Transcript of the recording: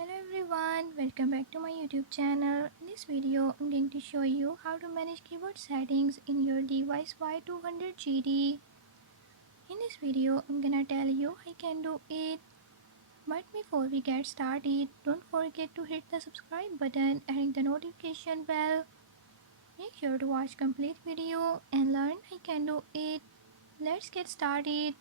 Hello everyone, welcome back to my YouTube channel. In this video, I'm going to show you how to manage keyboard settings in your device Y200 GT. In this video, I'm gonna tell you I can do it. But before we get started, don't forget to hit the subscribe button and ring the notification bell. Make sure to watch complete video and learn I can do it. Let's get started.